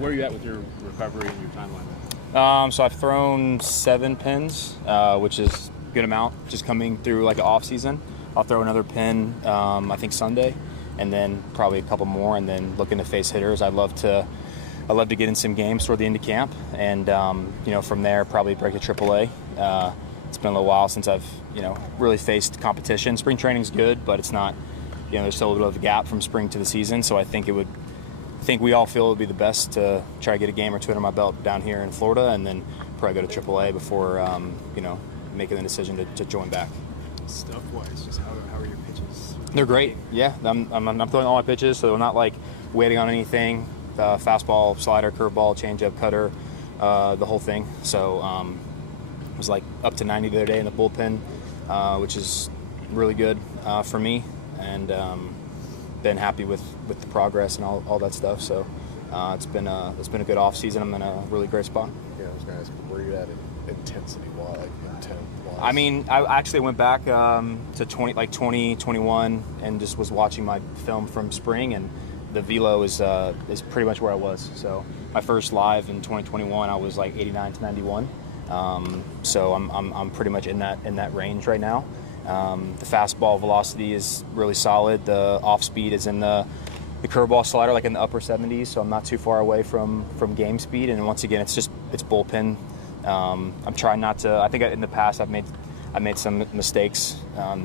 Where are you at with your recovery and your timeline? So I've thrown 7 pins, which is a good amount, just coming through like an off season. I'll throw another pin, I think Sunday, and then probably a couple more, and then looking to face hitters. I'd love to get in some games toward the end of camp, and from there probably break to AAA. It's been a little while since I've really faced competition. Spring training's good, but it's not. There's still a little bit of a gap from spring to the season, so I think we all feel it would be the best to try to get a game or two under my belt down here in Florida, and then probably go to AAA before making the decision to join back. Stuff-wise, just how are your pitches? They're great. Yeah, I'm throwing all my pitches, so I'm not like waiting on anything. Fastball, slider, curveball, changeup, cutter, the whole thing. So it was like up to 90 the other day in the bullpen, which is really good for me, and been happy with the progress and all that stuff. So it's been a good off season. I'm in a really great spot. Yeah, I was going to ask, where are you at intensity-wise, intent-wise? I mean, I actually went back to 2021 and just was watching my film from spring, and the velo is pretty much where I was. So my first live in 2021, I was like 89 to 91. So I'm pretty much in that range right now. The fastball velocity is really solid. The off speed is in the curveball slider like in the upper 70s, so I'm not too far away from game speed. And once again, it's bullpen. I'm trying not to. I think in the past I've made some mistakes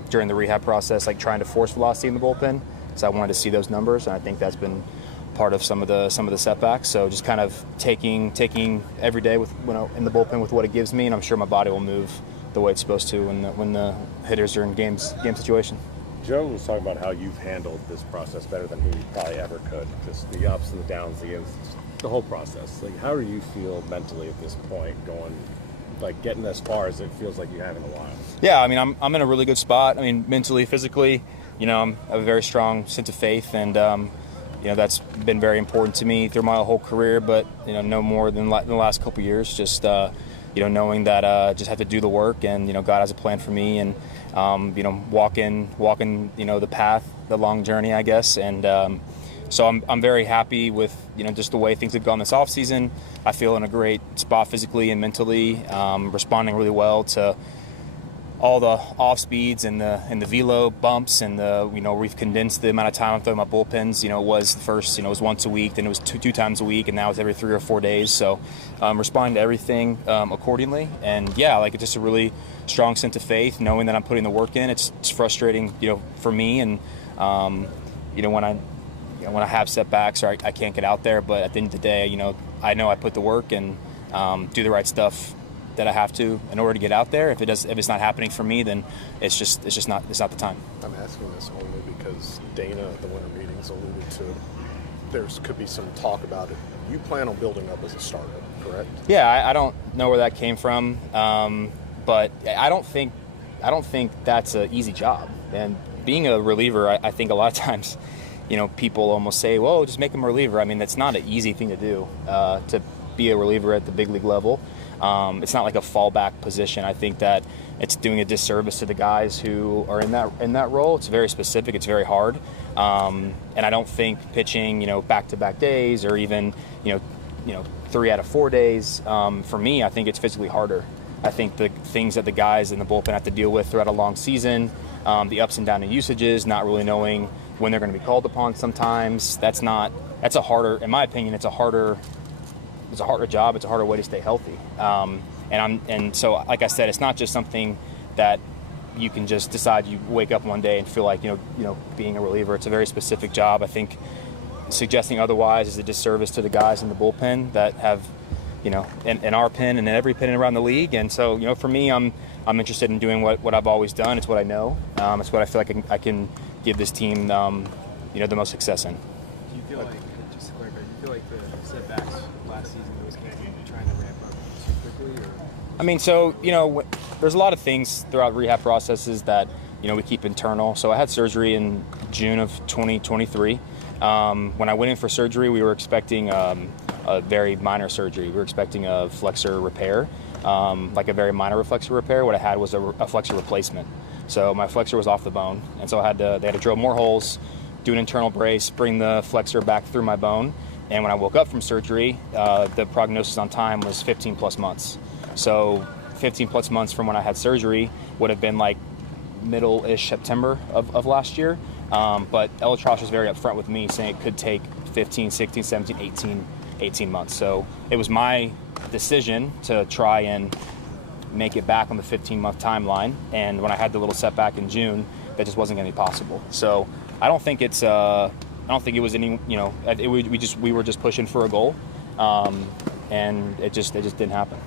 during the rehab process, like trying to force velocity in the bullpen. So I wanted to see those numbers, and I think that's been part of some of the setbacks. So just kind of taking every day with in the bullpen with what it gives me, and I'm sure my body will move the way it's supposed to when the hitters are in game situation. Joe was talking about how you've handled this process better than he probably ever could. Just the ups and the downs, the whole process. Like, how do you feel mentally at this point, getting as far as it feels like you have in a while? Yeah, I mean, I'm in a really good spot. I mean, mentally, physically, I have a very strong sense of faith, and that's been very important to me through my whole career. But no more than the last couple of years, just knowing that just have to do the work, and God has a plan for me, and walking the path, the long journey, I guess, and so I'm very happy with just the way things have gone this off season. I feel in a great spot physically and mentally, responding really well to all the off speeds and the velo bumps, and we've condensed the amount of time I'm throwing my bullpens. It was the first, it was once a week, then it was two times a week, and now it's every 3 or 4 days. So responding to everything accordingly, and yeah, it's just a really strong sense of faith, knowing that I'm putting the work in. It's frustrating, for me, and when I have setbacks or I can't get out there, but at the end of the day, I know I put the work and do the right stuff that I have to in order to get out there. If it's not happening for me, then it's not the time. I'm asking this only because Dana at the winter meetings alluded to there could be some talk about it. You plan on building up as a starter, correct? Yeah, I don't know where that came from, but I don't think that's an easy job. And being a reliever, I think a lot of times, people almost say, "Well, just make him a reliever." I mean, that's not an easy thing to do, to be a reliever at the big league level. It's not like a fallback position. I think that it's doing a disservice to the guys who are in that role. It's very specific. It's very hard, and I don't think pitching, back-to-back days or even 3 out of 4 days. For me, I think it's physically harder. I think the things that the guys in the bullpen have to deal with throughout a long season, the ups and downs in usages, not really knowing when they're going to be called upon. Sometimes that's a harder, in my opinion, it's a harder job. It's a harder way to stay healthy. And so, like I said, it's not just something that you can just decide you wake up one day and feel like, being a reliever. It's a very specific job. I think suggesting otherwise is a disservice to the guys in the bullpen that have, in our pen and in every pen around the league. And so, for me, I'm interested in doing what I've always done. It's what I know. It's what I feel like I can give this team, the most success in. Do you feel like, just to clarify, do you feel like the setbacks last season, those came from trying to ramp up too quickly? Or? I mean, so, there's a lot of things throughout rehab processes that, we keep internal. So I had surgery in June of 2023. When I went in for surgery, we were expecting a very minor surgery. We were expecting a flexor repair, like a very minor flexor repair. What I had was a flexor replacement. So my flexor was off the bone, and so they had to drill more holes, do an internal brace, bring the flexor back through my bone, And when I woke up from surgery, the prognosis on time was 15 plus months. So 15 plus months from when I had surgery would have been like middle-ish September of last year. But ElAttrache was very upfront with me, saying it could take 15, 16, 17, 18 months. So it was my decision to try and make it back on the 15-month timeline. And when I had the little setback in June, that just wasn't going to be possible. So I don't think it's I don't think it was any, we were just pushing for a goal, and it just didn't happen.